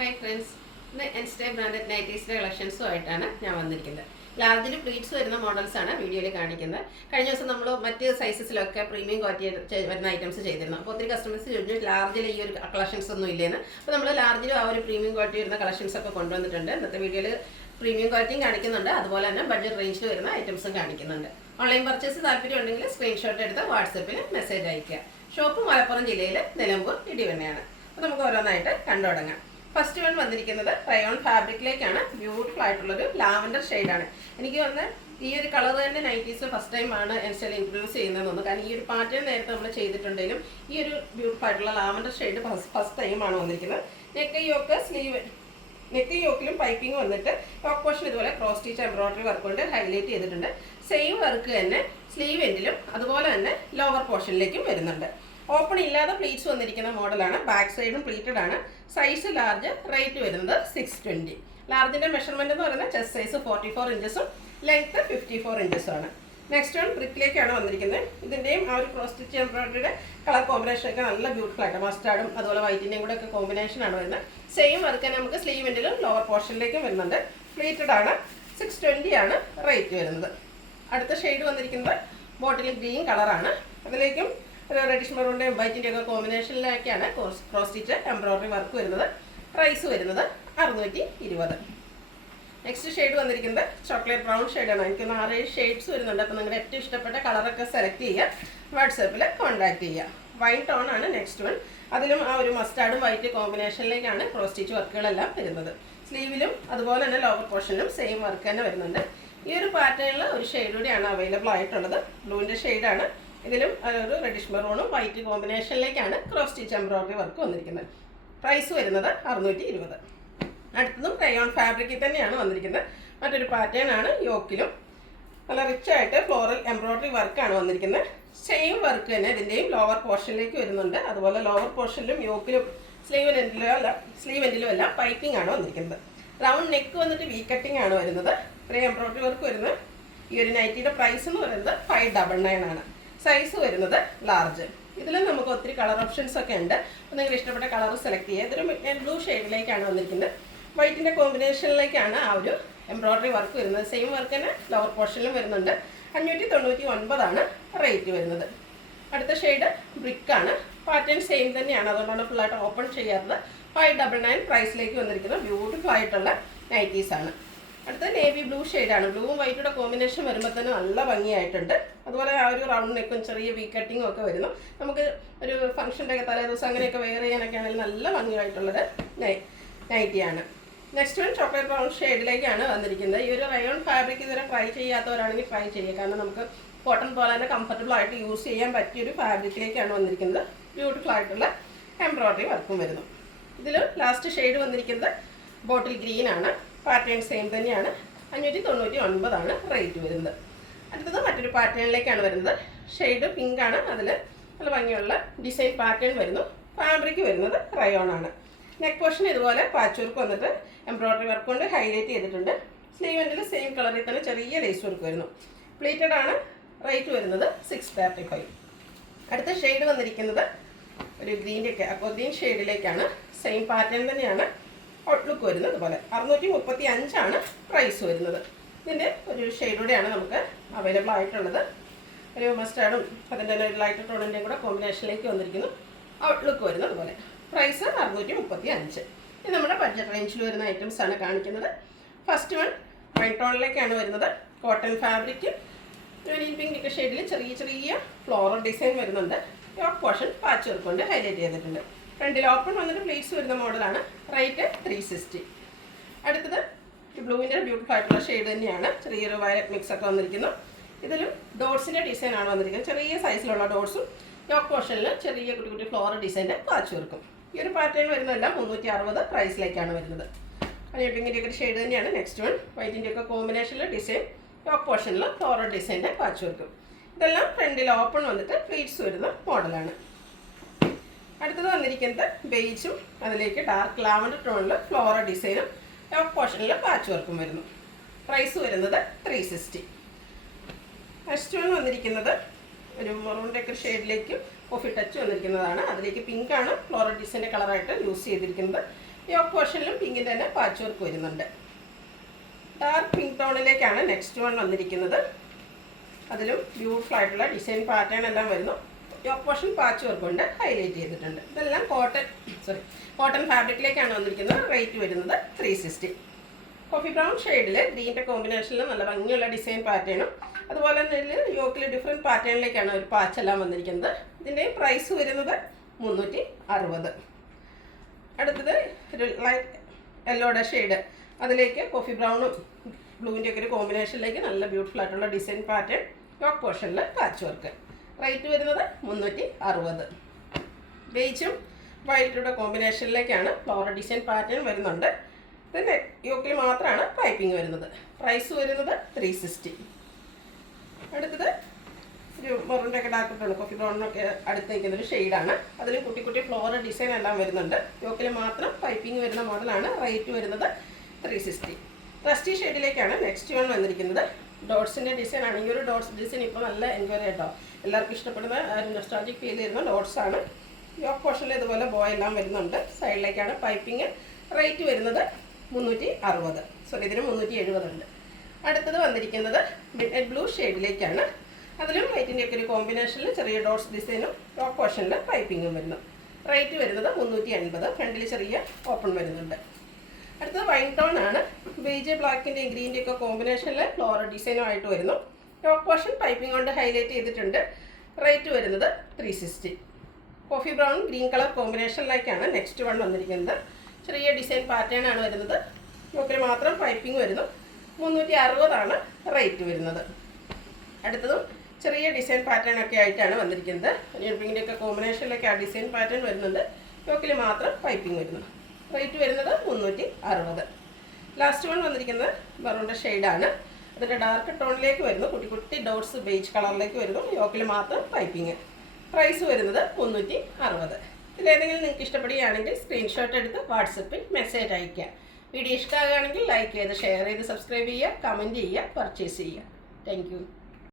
Hi friends, ഇന്ന് എൻസ്റ്റേ branded നൈറ്റീസിൻ്റെ കളക്ഷൻസുമായിട്ടാണ് ഞാൻ വന്നിരിക്കുന്നത്. ലാർജിൽ പ്ലീറ്റ്സ് വരുന്ന മോഡൽസാണ് വീഡിയോയിൽ കാണിക്കുന്നത്. കഴിഞ്ഞ ദിവസം നമ്മൾ മറ്റ് സൈസസിലൊക്കെ പ്രീമിയം ക്വാളിറ്റി വരുന്ന ഐറ്റംസ് ചെയ്തിരുന്നു. അപ്പോൾ ഒത്തിരി കസ്റ്റമേഴ്സ് ചോദിച്ചു ലാർജിൽ ഈ ഒരു കളക്ഷൻസ് ഒന്നും ഇല്ലേന്ന്. അപ്പോൾ നമ്മൾ ലാർജിലും ആ ഒരു പ്രീമിയം ക്വാളിറ്റി വരുന്ന കളക്ഷൻസ് ഒക്കെ കൊണ്ടുവന്നിട്ടുണ്ട്. ഇന്നത്തെ വീഡിയോയിൽ പ്രീമിയം ക്വാളിറ്റിയും കാണിക്കുന്നുണ്ട്, അതുപോലെ തന്നെ ബഡ്ജറ്റ് റേഞ്ചിൽ വരുന്ന ഐറ്റംസും കാണിക്കുന്നുണ്ട്. ഓൺലൈൻ പർച്ചേസ് താല്പര്യം ഉണ്ടെങ്കിൽ സ്ക്രീൻഷോട്ട് എടുത്ത് വാട്സപ്പിൽ മെസ്സേജ് അയയ്ക്കുക. ഷോപ്പ് മലപ്പുറം ജില്ലയിൽ നിലമ്പൂർ ഇടിവണ്ണയാണ്. അപ്പോൾ നമുക്ക് ഓരോന്നായിട്ട് കണ്ടു തുടങ്ങാം. ഫസ്റ്റ് വൺ വന്നിരിക്കുന്നത് റയോൺ ഫാബ്രിക്കിലേക്കാണ്. ബ്യൂട്ടിഫുൾ ആയിട്ടുള്ളൊരു ലാവൻഡർ ഷെയ്ഡാണ്. എനിക്ക് വന്ന് ഈ ഒരു കളർ തന്നെ നൈറ്റീസ് ഫസ്റ്റ് ടൈമാണ് ഇൻസ്റ്റയിൽ ഇൻട്രൊഡ്യൂസ് ചെയ്യുന്നതെന്ന് തോന്നുന്നു. കാരണം ഈ ഒരു പാറ്റേൺ നേരത്തെ നമ്മൾ ചെയ്തിട്ടുണ്ടെങ്കിലും ഈ ഒരു ബ്യൂട്ടിഫുൾ ആയിട്ടുള്ള ലാവൻഡർ ഷെയ്ഡ് ഫസ്റ്റ് ടൈമാണ് വന്നിരിക്കുന്നത്. നെക്ക് യോക്കിലും പൈപ്പിംഗ് വന്നിട്ട് ടോപ്പ് പോർഷൻ ഇതുപോലെ ക്രോസ് സ്റ്റിച്ച് എംബ്രോയിഡറി വർക്ക് കൊണ്ട് ഹൈലൈറ്റ് ചെയ്തിട്ടുണ്ട്. സെയിം വർക്ക് തന്നെ സ്ലീവ് എൻഡിലും അതുപോലെ തന്നെ ലോവർ പോർഷനിലേക്കും വരുന്നുണ്ട്. ഓപ്പൺ ഇല്ലാതെ പ്ലീറ്റ്സ് വന്നിരിക്കുന്ന മോഡലാണ്. ബാക്ക് സൈഡും പ്ലീറ്റഡ് ആണ്. സൈസ് ലാർജ്, റേറ്റ് വരുന്നത് 620. ലാർജിൻ്റെ മെഷർമെൻറ്റ് എന്ന് പറയുന്നത് ചെസ്റ്റ് സൈസ് 44 ഇഞ്ചസും ലെങ്ത്ത് 54 ഇഞ്ചസും ആണ്. നെക്സ്റ്റ് വൺ ബ്രിക്കിലേക്കാണ് വന്നിരിക്കുന്നത്. ഇതിൻ്റെയും ആ ഒരു ക്രോസ് സ്റ്റിച്ച് എംബ്രോയിഡറിയുടെ കളർ കോമ്പിനേഷനൊക്കെ നല്ല ബ്യൂട്ടിഫുൾ ആയിട്ട് മസ്റ്റാർഡും അതുപോലെ വൈറ്റിൻ്റെയും കൂടെ ഒക്കെ കോമ്പിനേഷനാണ് വരുന്നത്. സെയിം വർക്ക് തന്നെ നമുക്ക് സ്ലീവ് എൻഡിലും ലോവർ പോർഷനിലേക്കും വരുന്നുണ്ട്. പ്ലീറ്റഡ് ആണ്. 620 ആണ് റേറ്റ് വരുന്നത്. അടുത്ത ഷെയ്ഡ് വന്നിരിക്കുന്നത് ബോട്ടിൽ ഗ്രീൻ കളറാണ്. അതിലേക്കും ഒരു റെഡിഷ് മെറൂണിൻ്റെയും വൈറ്റിൻ്റെയും ഒക്കെ കോമ്പിനേഷനിലേക്കാണ് ക്രോസ് സ്റ്റിച്ച് എംബ്രോയിഡറി വർക്ക് വരുന്നത്. പ്രൈസ് വരുന്നത് 620. നെക്സ്റ്റ് ഷെയ്ഡ് വന്നിരിക്കുന്നത് ചോക്ലേറ്റ് ബ്രൗൺ ഷെയ്ഡാണ്. എനിക്ക് 6-7 ഷെയ്ഡ്സ് വരുന്നുണ്ട്. അപ്പോൾ നിങ്ങളുടെ ഏറ്റവും ഇഷ്ടപ്പെട്ട കളറൊക്കെ സെലക്ട് ചെയ്യുക, വാട്സാപ്പിൽ കോൺടാക്ട് ചെയ്യുക. വൈൻ ടോൺ ആണ് നെക്സ്റ്റ് വൺ. അതിലും ആ ഒരു മസ്റ്റാർഡും വൈറ്റ് കോമ്പിനേഷനിലേക്കാണ് ക്രോസ് സ്റ്റിച്ച് വർക്കുകളെല്ലാം വരുന്നത്. സ്ലീവിലും അതുപോലെ തന്നെ ലോവർ പോർഷനിലും സെയിം വർക്ക് തന്നെ വരുന്നുണ്ട്. ഈ ഒരു പാറ്റേണിൽ ഒരു ഷെയ്ഡ് കൂടിയാണ് അവൈലബിൾ ആയിട്ടുള്ളത്. ബ്ലൂവിൻ്റെ ഷെയ്ഡാണ്. ഇതിലും ഒരു റെഡിഷ് മെറൂണും വൈറ്റ് കോമ്പിനേഷനിലേക്കാണ് ക്രോസ് സ്റ്റിച്ച് എംബ്രോയിഡറി വർക്ക് വന്നിരിക്കുന്നത്. പ്രൈസ് വരുന്നത് 620. അടുത്തതും റയോൺ ഫാബ്രിക്കിൽ തന്നെയാണ് വന്നിരിക്കുന്നത്. മറ്റൊരു പാറ്റേൺ ആണ്. യോക്കിലും നല്ല റിച്ച് ആയിട്ട് ഫ്ലോറൽ എംബ്രോയിഡറി വർക്കാണ് വന്നിരിക്കുന്നത്. സെയിം വർക്ക് തന്നെ ഇതിൻ്റെയും ലോവർ പോർഷനിലേക്ക് വരുന്നുണ്ട്. അതുപോലെ ലോവർ പോർഷനിലും യോക്കിലും സ്ലീവ് എൻഡിലും എല്ലാം പൈപ്പിംഗ് ആണ് വന്നിരിക്കുന്നത്. റൗണ്ട് നെക്ക് വന്നിട്ട് വി കട്ടിംഗ് ആണ് വരുന്നത്. ഇത്രയും എംബ്രോയിഡറി വർക്ക് വരുന്നത്. ഈ ഒരു നൈറ്റിയുടെ പ്രൈസ് എന്ന് പറയുന്നത് 599 ആണ്. സൈസ് വരുന്നത് ലാർജ്. ഇതിലും നമുക്ക് ഒത്തിരി കളർ ഓപ്ഷൻസ് ഒക്കെ ഉണ്ട്. അപ്പോൾ നിങ്ങൾക്ക് ഇഷ്ടപ്പെട്ട കളർ സെലക്ട് ചെയ്യുക. ഇതൊരു ബ്ലൂ ഷെയ്ഡിലേക്കാണ് വന്നിരിക്കുന്നത്. വൈറ്റിൻ്റെ കോമ്പിനേഷനിലേക്കാണ് ആ ഒരു എംബ്രോയിഡറി വർക്ക് വരുന്നത്. സെയിം വർക്ക് തന്നെ ലോവർ പോർഷനിലും വരുന്നുണ്ട്. 599 ആണ് റേറ്റ് വരുന്നത്. അടുത്ത ഷെയ്ഡ് ബ്രിക്കാണ്. പാറ്റേൺ സെയിം തന്നെയാണ്, അതുകൊണ്ടാണ് ഫുള്ളായിട്ട് ഓപ്പൺ ചെയ്യാത്തത്. 599 പ്രൈസിലേക്ക് വന്നിരിക്കുന്നത്. ബ്യൂട്ടിഫുൾ ആയിട്ടുള്ള നൈറ്റീസാണ്. അടുത്ത നേവി ബ്ലൂ ഷെയ്ഡാണ്. ബ്ലൂവും വൈറ്റുടെ കോമ്പിനേഷൻ വരുമ്പോൾ തന്നെ നല്ല ഭംഗിയായിട്ടുണ്ട്. അതുപോലെ ആ ഒരു റൗണ്ട് നെക്കും ചെറിയ വി കട്ടിങ്ങും ഒക്കെ വരുന്നു. നമുക്ക് ഒരു ഫംഗ്ഷൻ്റെ ഒക്കെ തലേ ദിവസം അങ്ങനെയൊക്കെ വെയർ ചെയ്യാനൊക്കെ ആണെങ്കിൽ നല്ല ഭംഗിയായിട്ടുള്ളൊരു നൈറ്റിയാണ്. നെക്സ്റ്റ് വൺ ചോക്ലേറ്റ് ബ്രൗൺ ഷെയ്ഡിലേക്കാണ് വന്നിരിക്കുന്നത്. ഈ ഒരു റയോൺ ഫാബ്രിക് ഇതുവരെ ട്രൈ ചെയ്യാത്തവരാണെങ്കിൽ ട്രൈ ചെയ്യുക. കാരണം നമുക്ക് കോട്ടൺ പോലെ തന്നെ കംഫർട്ടബിൾ ആയിട്ട് യൂസ് ചെയ്യാൻ പറ്റിയൊരു ഫാബ്രിക്കിലേക്കാണ് വന്നിരിക്കുന്നത്. ബ്യൂട്ടിഫുൾ ആയിട്ടുള്ള എംബ്രോയിഡറി വർക്കും വരുന്നു. ഇതിൽ ലാസ്റ്റ് ഷെയ്ഡ് വന്നിരിക്കുന്നത് ബോട്ടിൽ ഗ്രീൻ ആണ്. പാറ്റേൺ സെയിം തന്നെയാണ്. 599 ആണ് റേറ്റ് വരുന്നത്. അടുത്തത് മറ്റൊരു പാറ്റേണിലേക്കാണ് വരുന്നത്. ഷെയ്ഡ് പിങ്ക് ആണ്. അതിൽ നല്ല ഭംഗിയുള്ള ഡിസൈൻ പാറ്റേൺ വരുന്നു. ഫാബ്രിക് വരുന്നത് റയോൺ ആണ്. നെക്ക് പോർഷൻ ഇതുപോലെ പാച്ച് വർക്ക് വന്നിട്ട് എംബ്രോയിഡറി വർക്ക് കൊണ്ട് ഹൈലൈറ്റ് ചെയ്തിട്ടുണ്ട്. സ്ലീവ് എൻഡിൽ സെയിം കളറിൽ തന്നെ ചെറിയ ലേസ് വർക്ക് വരുന്നു. പ്ലീറ്റഡ് ആണ്. റേറ്റ് വരുന്നത് 635. അടുത്ത ഷെയ്ഡ് വന്നിരിക്കുന്നത് ഒരു ഗ്രീൻ്റെ ഒക്കെ ഗ്രീൻ ഷെയ്ഡിലേക്കാണ്. സെയിം പാറ്റേൺ തന്നെയാണ് ഔട്ട്ലുക്ക് വരുന്നത്. അതുപോലെ 635 ആണ് പ്രൈസ് വരുന്നത്. ഇതിൻ്റെ ഒരു ഷെയ്ഡൂടെയാണ് നമുക്ക് അവൈലബിൾ ആയിട്ടുള്ളത്. ഒരു മസ്റ്റാർഡും അതിൻ്റെ ഒരു ലൈറ്റ് ടോണിൻ്റെയും കൂടെ കോമ്പിനേഷനിലേക്ക് വന്നിരിക്കുന്നു. ഔട്ട്ലുക്ക് വരുന്നത് അതുപോലെ. പ്രൈസ് 635. ഇത് നമ്മുടെ ബഡ്ജറ്റ് റേഞ്ചിൽ വരുന്ന ഐറ്റംസ് ആണ് കാണിക്കുന്നത്. ഫസ്റ്റ് വൺ വൈൻ ടോണിലേക്കാണ് വരുന്നത്. കോട്ടൺ ഫാബ്രിക് ഗ്രീൻ പിങ്ക് ഷെയ്ഡിൽ ചെറിയ ചെറിയ ഫ്ലോറൽ ഡിസൈൻ വരുന്നുണ്ട്. യോക്ക് പോർഷൻ പാച്ച് വർക്ക് കൊണ്ട് ഹൈലൈറ്റ് ചെയ്തിട്ടുണ്ട്. ഫ്രണ്ടിൽ ഓപ്പൺ വന്നിട്ട് പ്ലേറ്റ്സ് വരുന്ന മോഡലാണ്. റേറ്റ് 360. അടുത്തത് ബ്ലൂവിൻ്റെ ബ്യൂട്ടിഫുൾ ആയിട്ടുള്ള ഷെയ്ഡ് തന്നെയാണ്. ചെറിയൊരു വയലറ്റ് മിക്സ് ഒക്കെ വന്നിരിക്കുന്നു. ഇതിലും ഡോട്ട്സിൻ്റെ ഡിസൈനാണ് വന്നിരിക്കുന്നത്. ചെറിയ സൈസിലുള്ള ഡോട്ട്സും യോക്ക് പോർഷനിൽ ചെറിയ കുട്ടി കുട്ടി ഫ്ലോറൽ ഡിസൈൻ്റെ പാച്ച് വർക്കും. ഈ ഒരു പാറ്റേൺ വരുന്നതെല്ലാം 360 പ്രൈസിലേക്കാണ് വരുന്നത്. പിങ്കിൻ്റെ ഒക്കെ ഷെയ്ഡ് തന്നെയാണ്. നെക്സ്റ്റ് വൺ വൈറ്റിൻ്റെ ഒക്കെ കോമ്പിനേഷനിൽ ഡിസൈൻ യോക്ക് പോർഷനിൽ ഫ്ലോറൽ ഡിസൈൻ്റെ പാച്ച് വർക്കും. ഇതെല്ലാം ഫ്രണ്ടിൽ ഓപ്പൺ വന്നിട്ട് പ്ലീറ്റ്സ് വരുന്ന മോഡലാണ്. അടുത്തത് വന്നിരിക്കുന്നത് ബേജും അതിലേക്ക് ഡാർക്ക് ലാവൻഡർ ടോണിൽ ഫ്ലോറൽ ഡിസൈനും യോക്ക് പോർഷനിൽ പാച്ച് വർക്കും വരുന്നു. പ്രൈസ് വരുന്നത് 360. നെക്സ്റ്റ് വൺ വന്നിരിക്കുന്നത് ഒരു മെറൂണിൻ്റെ ഒക്കെ ഷെയ്ഡിലേക്ക് കോഫി ടച്ച് വന്നിരിക്കുന്നതാണ്. അതിലേക്ക് പിങ്കാണ് ഫ്ലോറൽ ഡിസൈൻ്റെ കളറായിട്ട് യൂസ് ചെയ്തിരിക്കുന്നത്. യോക്ക് പോർഷനിലും പിങ്കിൻ്റെ തന്നെ പാച്ച് വർക്ക് വരുന്നുണ്ട്. ഡാർക്ക് പിങ്ക് ടോണിലേക്കാണ് നെക്സ്റ്റ് വൺ വന്നിരിക്കുന്നത്. അതിലും ബ്യൂട്ടിഫുൾ ആയിട്ടുള്ള ഡിസൈൻ പാറ്റേൺ എല്ലാം വരുന്നു. യോക്ക് പോർഷൻ പാച്ച് വർക്ക് കൊണ്ട് ഹൈലൈറ്റ് ചെയ്തിട്ടുണ്ട്. ഇതെല്ലാം കോട്ടൺ ഫാബ്രിക്കിലേക്കാണ് വന്നിരിക്കുന്നത്. റേറ്റ് വരുന്നത് 360. കോഫി ബ്രൗൺ ഷെയ്ഡിൽ ഗ്രീൻ്റെ കോമ്പിനേഷനിൽ നല്ല ഭംഗിയുള്ള ഡിസൈൻ പാറ്റേണും അതുപോലെ തന്നെ യോക്കിൽ ഡിഫറെൻറ്റ് പാറ്റേണിലേക്കാണ് ഒരു പാച്ചെല്ലാം വന്നിരിക്കുന്നത്. ഇതിൻ്റെ പ്രൈസ് വരുന്നത് 360. അടുത്തത് ഒരു ലൈറ്റ് യെല്ലോയുടെ ഷെയ്ഡ്, അതിലേക്ക് കോഫി ബ്രൗണും ബ്ലൂവിൻ്റെ ഒക്കെ ഒരു കോമ്പിനേഷനിലേക്ക് നല്ല ബ്യൂട്ടിഫുൾ ആയിട്ടുള്ള ഡിസൈൻ പാറ്റേൺ യോക്ക് പോർഷനിൽ പാച്ച് വർക്ക്. റേറ്റ് വരുന്നത് 360. ബേജും വൈറ്റുടെ കോമ്പിനേഷനിലേക്കാണ് ഫ്ലോറൽ ഡിസൈൻ പാറ്റേൺ വരുന്നുണ്ട്. പിന്നെ യോക്കിൽ മാത്രമാണ് പൈപ്പിംഗ് വരുന്നത്. പ്രൈസ് വരുന്നത് 360. അടുത്തത് ഒരു മെറൂണിൻ്റെ ഒക്കെ ഡാർക്കിട്ടാണ് കോഫി ബ്രൗണിനൊക്കെ അടുത്ത് നിൽക്കുന്ന ഒരു ഷെയ്ഡാണ്. അതിലും കുട്ടി കുട്ടി ഫ്ലോറൽ ഡിസൈൻ എല്ലാം വരുന്നുണ്ട്. യോക്കിൽ മാത്രം പൈപ്പിംഗ് വരുന്ന മോഡലാണ്. റേറ്റ് വരുന്നത് 360. റസ്റ്റി ഷെയ്ഡിലേക്കാണ് നെക്സ്റ്റ് വൺ വന്നിരിക്കുന്നത്. ഡോട്ട്സിൻ്റെ ഡിസൈൻ ആണ്. ഈ ഒരു ഡോട്ട്സ് ഡിസൈൻ ഇപ്പോൾ നല്ല എൻക്വയറി കേട്ടോ. എല്ലാവർക്കും ഇഷ്ടപ്പെടുന്ന ഒരു നൊസ്റ്റാൾജിക് ഫീൽ ചെയ്യുന്ന ഡോട്ട്സാണ്. യോക്ക് പോർഷനിൽ ഇതുപോലെ ബോയ് എല്ലാം വരുന്നുണ്ട്. സൈഡിലേക്കാണ് പൈപ്പിംഗ്. റേറ്റ് വരുന്നത് 360. സോറി, ഇതിന് 370 ഉണ്ട്. അടുത്തത് വന്നിരിക്കുന്നത് മിഡ് ബ്ലൂ ഷെയ്ഡിലേക്കാണ്. അതിലും വൈറ്റിൻ്റെ ഒക്കെ ഒരു കോമ്പിനേഷനിൽ ചെറിയ ഡോട്ട്സ് ഡിസൈനും യോക്ക് പോർഷനിൽ പൈപ്പിങ്ങും വരുന്നു. റേറ്റ് വരുന്നത് 380. ഫ്രണ്ടിൽ ചെറിയ ഓപ്പൺ വരുന്നുണ്ട്. അടുത്തത് വൈൻ ടോൺ ആണ്. ബേജ് ബ്ലാക്കിൻ്റെ ഗ്രീൻ്റെ ഒക്കെ കോമ്പിനേഷനിൽ ഫ്ലോറൽ ഡിസൈനുമായിട്ട് വരുന്നു. യോക്ക് പോർഷൻ പൈപ്പിംഗ് കൊണ്ട് ഹൈലൈറ്റ് ചെയ്തിട്ടുണ്ട്. റേറ്റ് വരുന്നത് 360. കോഫി ബ്രൗൺ ഗ്രീൻ കളർ കോമ്പിനേഷനിലേക്കാണ് നെക്സ്റ്റ് വൺ വന്നിരിക്കുന്നത്. ചെറിയ ഡിസൈൻ പാറ്റേൺ ആണ് വരുന്നത്. യോക്കിൽ മാത്രം പൈപ്പിംഗ് വരുന്നു. 360 റേറ്റ് വരുന്നത്. അടുത്തതും ചെറിയ ഡിസൈൻ പാറ്റേൺ ഒക്കെ ആയിട്ടാണ് വന്നിരിക്കുന്നത്. പിങ്കിൻ്റെ ഒക്കെ കോമ്പിനേഷനിലൊക്കെ ആ ഡിസൈൻ പാറ്റേൺ വരുന്നുണ്ട്. യോക്കിൽ മാത്രം പൈപ്പിംഗ് വരുന്നു. റേറ്റ് വരുന്നത് 360. ലാസ്റ്റ് വൺ വന്നിരിക്കുന്നത് മെറൂണിൻ്റെ ഷെയ്ഡാണ്. അതിൻ്റെ ഡാർക്ക് ടോണിലേക്ക് വരുന്നു. കുട്ടി കുട്ടി ഡോട്ട്സ് ബേജ് കളറിലേക്ക് വരുന്നു. യോക്കിൽ മാത്രം പൈപ്പിംഗ്. പ്രൈസ് വരുന്നത് 360. ഇതിലേതെങ്കിലും നിങ്ങൾക്ക് ഇഷ്ടപ്പെടുകയാണെങ്കിൽ സ്ക്രീൻഷോട്ട് എടുത്ത് വാട്സപ്പിൽ മെസ്സേജ് അയയ്ക്കുക. വീഡിയോ ഇഷ്ടമാകുകയാണെങ്കിൽ ലൈക്ക് ചെയ്ത് ഷെയർ ചെയ്ത് സബ്സ്ക്രൈബ് ചെയ്യുക, കമൻറ്റ് ചെയ്യുക, പർച്ചേസ് ചെയ്യുക. Thank you.